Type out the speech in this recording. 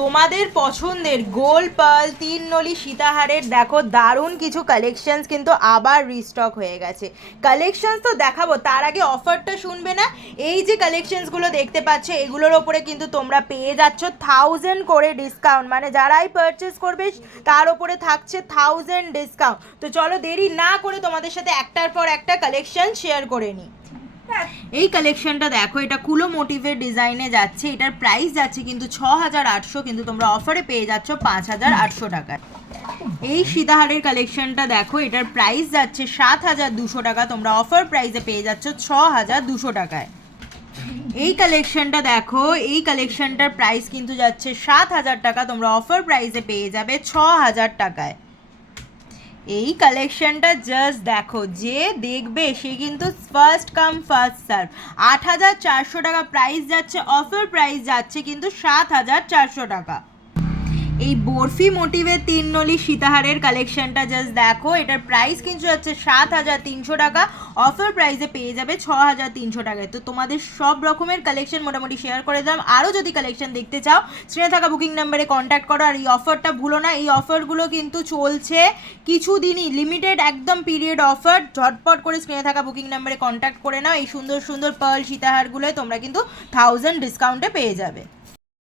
তোমাদের পছন্দের গোল পার্ল 3 নলি সীতাহারের দেখো দারুণ কিছু কালেকশনস কিন্তু আবার রিস্টক হয়ে গেছে। কালেকশনস তো দেখাবো, তার আগে অফারটা শুনবে না? এই যে কালেকশনসগুলো দেখতে পাচ্ছ এগুলোর ওপরে কিন্তু তোমরা পেয়ে যাচ্ছ 1000 করে ডিসকাউন্ট, মানে যারাই পারচেস করবে তার ওপরে থাকছে 1000 ডিসকাউন্ট। তো চলো দেরি না করে তোমাদের সাথে একটার পর একটা কালেকশন শেয়ার করে নিই। এই কালেকশনটা দেখো, এটা কুলো মোটিভের ডিজাইনে যাচ্ছে, এটার প্রাইস যাচ্ছে কিন্তু 6800, কিন্তু তোমরা অফারে পেয়ে যাচ্ছ 5800 টাকায়। এই সীতাহারের কালেকশনটা দেখো, এটার প্রাইস যাচ্ছে 7200 টাকা, তোমরা অফার প্রাইসে পেয়ে যাচ্ছ 6200 টাকায়। এই কালেকশনটা দেখো, এই কালেকশনটার প্রাইস কিন্তু যাচ্ছে 7000 টাকা, তোমরা অফার প্রাইসে পেয়ে যাবে 6000 টাকায়। এই কালেকশনটা জাস্ট দেখো, যে দেখবে সে কিন্তু ফার্স্ট কাম ফার্স্ট সার্ভ। 8400 টাকা প্রাইস যাচ্ছে, অফার প্রাইস যাচ্ছে কিন্তু 7400 টাকা। এই বরফি মোটিভের 3 নলি সীতাহারের কালেকশনটা জাস্ট দেখো, এটার প্রাইস কিন্তু যাচ্ছে 7300 টাকা, অফার প্রাইসে পেয়ে যাবে 6300 টাকায়। তো তোমাদের সব রকমের কালেকশন মোটামুটি শেয়ার করে দিলাম। আরও যদি কালেকশন দেখতে চাও স্ক্রিনে থাকা বুকিং নাম্বারে কন্ট্যাক্ট করো। আর এই অফারটা ভুলো না, এই অফারগুলো কিন্তু চলছে কিছুদিনই, লিমিটেড একদম পিরিয়ড অফার। ঝটপট করে স্ক্রিনে থাকা বুকিং নাম্বারে কন্ট্যাক্ট করে নাও, এই সুন্দর সুন্দর পার্ল সীতাহারগুলোয় তোমরা কিন্তু 1000 ডিসকাউন্টে পেয়ে যাবে।